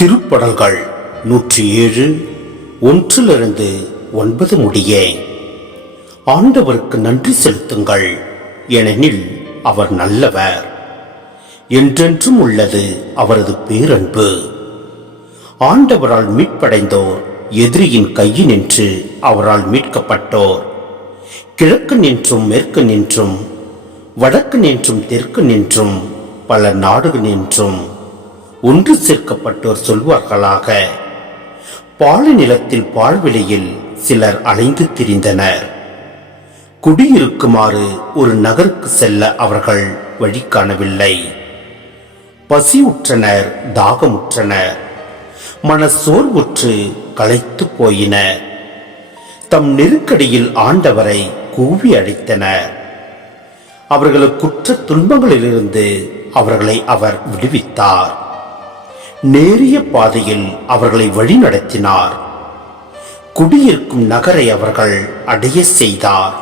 திருப்படல்கள் 107 1-9 முடிய. ஆண்டவருக்கு நன்றி செலுத்துங்கள், ஏனெனில் அவர் நல்லவர், என்றென்றும் உள்ளது அவரது பேரன்பு. ஆண்டவரால் மீட்படைந்தோர், எதிரியின் கையினின்று அவரால் மீட்கப்பட்டோர், கிழக்கு நின்றும் மேற்கு நின்றும் வடக்கு நின்றும் தெற்கு நின்றும் பல நாடுகள் நின்றும் ஒன்று சேர்க்கப்பட்டோர் சொல்வார்களாக. பாலை நிலத்தில் பால்வெளியில் சிலர் அலைந்து திரிந்தனர். குடியிருக்குமாறு ஒரு நகருக்கு செல்ல அவர்கள் வழி காணவில்லை. பசியுற்றனர், தாகமுற்றனர், மனசோர்வுற்று களைத்து போயினர். தம் நெருக்கடியில் ஆண்டவரை கூவி அழைத்தனர். அவர்களுக்குற்ற துன்பங்களிலிருந்து அவர்களை அவர் விடுவித்தார். நேரிய பாதையில் அவர்களை வழிநடத்தினார். குடியிருக்கும் நகரை அவர்கள் அடைய செய்தார்.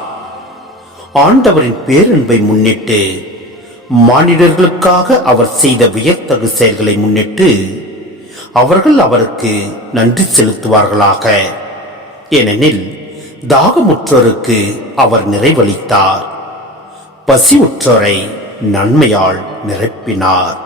ஆண்டவரின் பேரன்பை முன்னிட்டு, மானிடர்களுக்காக அவர் செய்த வியத்தகு செயல்களை முன்னிட்டு அவர்கள் அவருக்கு நன்றி செலுத்துவார்களாக. ஏனெனில் தாகமுற்றோருக்கு அவர் நிறைவளித்தார், பசியுற்றோரை நன்மையால் நிரப்பினார்.